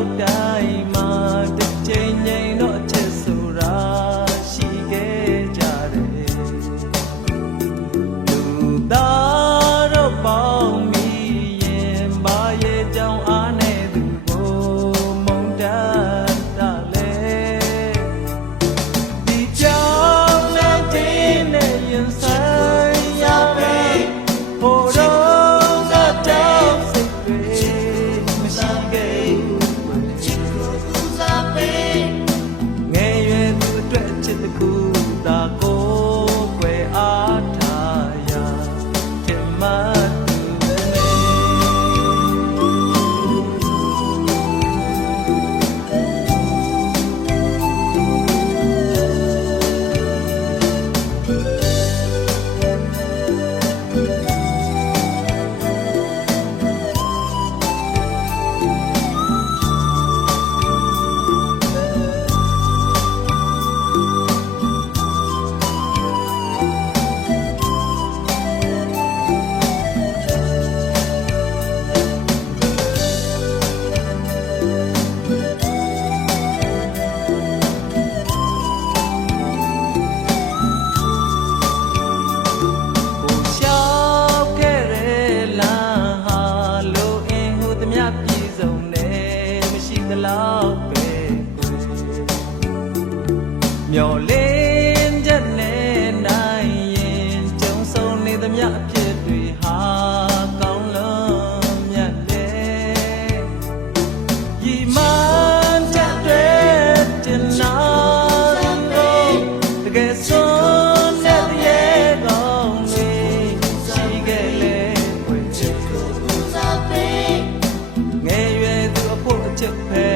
က်တိုင်းမှာတစ်ချိန်ငိမ်တော့အချစ်ဆိုတာရှိခဲ့ကြတယ်လူသားတော့ပေါင်းမိရင်ဘာရဲ့ကြောင့်အားနဲ့သူကိုမုန်းတတ်တာလေဒီကြောင့်နဲ့တင်းနဲ့ရင်ဆိုင်ရမယ်ဟိုတော့ကတောင်းစိတ်တွေမရှိခဲ့ငယ်ရွယ်သူအတွက်ချစ်တခုသာကိုွယ်အားထားရထင်မှတ်သူလောက်ပဲကိုမျော်လင့်ချက်နဲ့နိုင်ရင်ကြုံဆုံနေသမျှအဖြစ်တွေဟာကောင်းလုံးမြတ်တယ်ရီမန်းချက်တွေတင်နာလို့တကယ်ဆုံးတဲ့ရဲ့ကောင်းလေးရှိခဲ့လေငယ်ရွယ်သူအဖို့အချက်ပဲ